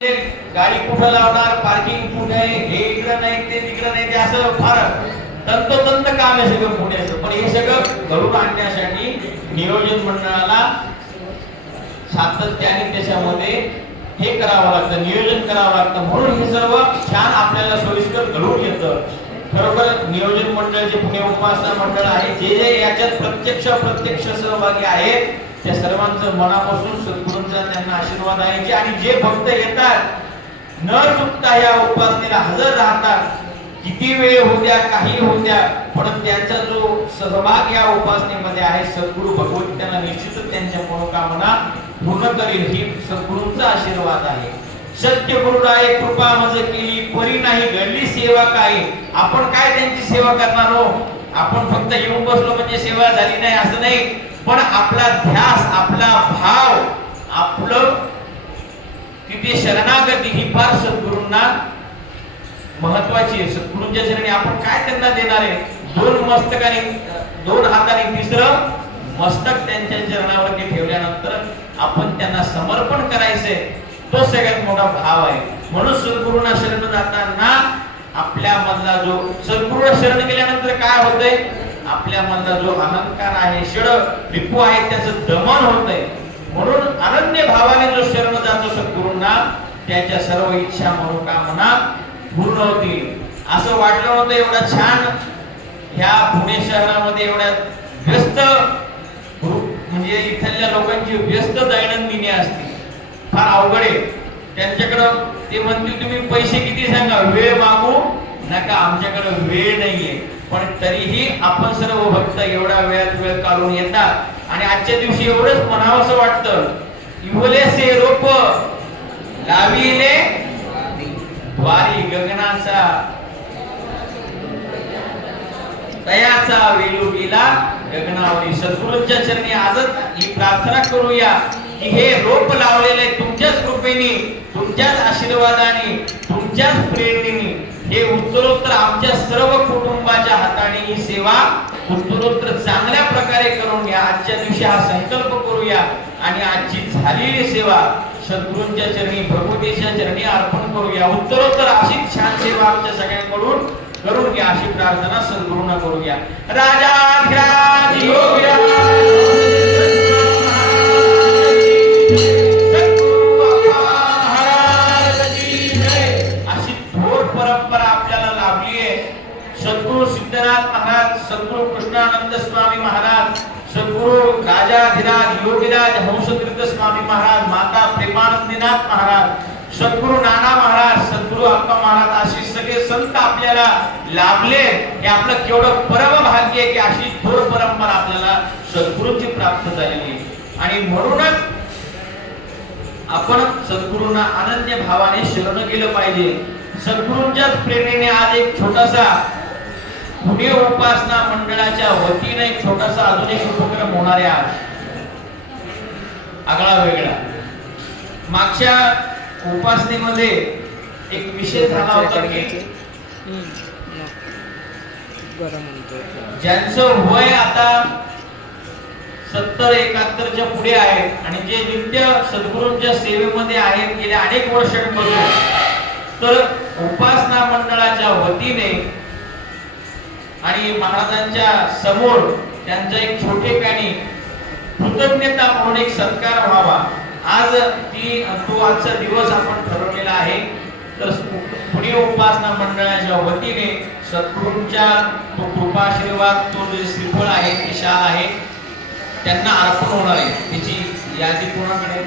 गाडी कुठं लावणार, पार्किंग कुठे आहे, हे इकडं नाही ते तिकडं नाही, ते असं फार तंतोतंत काम आहे सगळं पुण्याचं. पण हे सगळं घडून आणण्यासाठी नियोजन मंडळाला सातत्याने त्याच्यामध्ये हे करावं लागतं, नियोजन करावं लागतं. म्हणून हे सर्व छान आपल्याला सोयीस्कर घडून येतं. खरोखर नियोजन मंडळ जे पुणे उपासना मंडळ आहे, जे जे याच्यात प्रत्यक्ष अप्रत्यक्ष सहभागी आहेत, त्या सर्वांचं मनापासून सद्गुरूंचा त्यांना आशीर्वाद आहे. आणि जे भक्त येतात न चुकता या उपासनेला हजर राहतात, किती वेळ होऊ द्या, काही होऊ द्या, पण त्यांचा जो सहभाग या उपासनेमध्ये आहे, सद्गुरू भगवंत त्यांना निश्चितच त्यांच्या मनोकामना पूर्ण करेल, ही सद्गुरूंचा आशीर्वाद आहे. सत्य गुरुराय कृपा मज केली, परी नाही घडली सेवा काय. आपण काय त्यांची सेवा करणार हो? आपण फक्त येऊन बसलो म्हणजे सेवा झाली नाही असं नाही, पण आपला ध्यास, आपला भाव, आपलं तिथे शरणागती ही फार सद्गुरूंना महत्वाची आहे. सद्गुरूंच्या चरणी आपण काय त्यांना देणार आहे? दोन मस्तकाने, दोन हाताने तिसरं मस्तक त्यांच्या चरणावरती ठेवल्यानंतर आपण त्यांना समर्पण करायचंय, तो सगळ्यात मोठा भाव आहे. म्हणून सद्गुरूंना शरण जाताना आपल्या मधला जो, सद्गुरूला शरण गेल्यानंतर काय होतंय, आपल्या मधला जो अहंकार आहे, षड रिपू आहे, त्याचं दमन होतंय. म्हणून अनन्य भावाने जो शरण जातो सद्गुरूंना, त्याच्या सर्व इच्छा मनोकामना पूर्ण होतील. असं वाटलं होतं एवढा छान ह्या पुणे शहरामध्ये एवढ्या व्यस्त, म्हणजे इथल्या लोकांची व्यस्त दैनंदिनी असते, फार अवघड आहे. त्यांच्याकडं ते म्हणतील तुम्ही पैसे किती सांगा, वेळ मागू नका, आमच्याकडे वेळ नाहीये. पण तरीही आपण सर्व भक्त एवढा वेळात वेळ काढून येतात. आणि आजच्या दिवशी एवढंच म्हणावंसं वाटतं, इवलेसे रोप लाविले द्वारी गगनाचा, तयाचा वेलू गेला गगनावरी. सद्गुरूंच्या चरणी आजच ही प्रार्थना करूया की हे रोप लावलेले तुमच्याच कृपेने, तुमच्याच आशीर्वादाने, तुमच्याच प्रेरणेने हे उत्तरोत्तर आमच्या सर्व कुटुंबाच्या हाताने ही सेवा उत्तरोत्तर चांगल्या प्रकारे करून घ्या. आजच्या दिवशी हा संकल्प करूया आणि आजची झालेली सेवा सद्गुरूंच्या चरणी, भगवतीच्या चरणी अर्पण करूया. उत्तरोत्तर अशीच छान सेवा आमच्या सगळ्यांकडून करून घ्या, अशी प्रार्थना सद्गुरूंना करूया. राजाधिराज योगीराज सद्गुरु सिद्धनाथ महाराज, सद्गुरु कृष्णानंद स्वामी महाराज, सद्गुरु राजाधिराज योगीराज हंसतीर्थ स्वामी महाराज, माता प्रेमानंदीनाथ महाराज, सद्गुरु नाना महाराज, सद्गुरु अप्पा महाराज, अशी सगळे संत आपल्याला लाभले. हे आपलं केवढं परम भाग्य आहे की अशी थोर परंपरा आपल्याला सद्गुरूंची प्राप्त झालेली. आणि म्हणूनच आपण सद्गुरूंना अनन्य भावाने शरण गेलं पाहिजे. सद्गुरूंच्याच प्रेरणेने आज एक छोटासा पुणे उपासना मंडळाच्या वतीने एक छोटासा अजून एक उपक्रम होणार आहे. आगळा वेगळा. मागच्या उपासनेमध्ये एक विषय झाला होता की ज्यांचं वय आता 70-71च्या पुढे आहे आणि जे नित्य सद्गुरूंच्या सेवेमध्ये आहेत गेल्या अनेक वर्षांपासून, तर उपासना मंडळाच्या वतीने आणि महाराजांच्या समोर त्यांचा एक छोटेखानी कृतज्ञता म्हणून एक सत्कार व्हावा. आज तो आजचा दिवस आपण ठरवलेला आहे. तर पुणे उपासना मंडळाच्या वतीने सद्गुरूंच्या तो कृपाशीर्वाद, तो जे श्रीफळ आहे, ती शाल आहे, त्यांना अर्पण होणार आहे. त्याची यादी कोणाकडे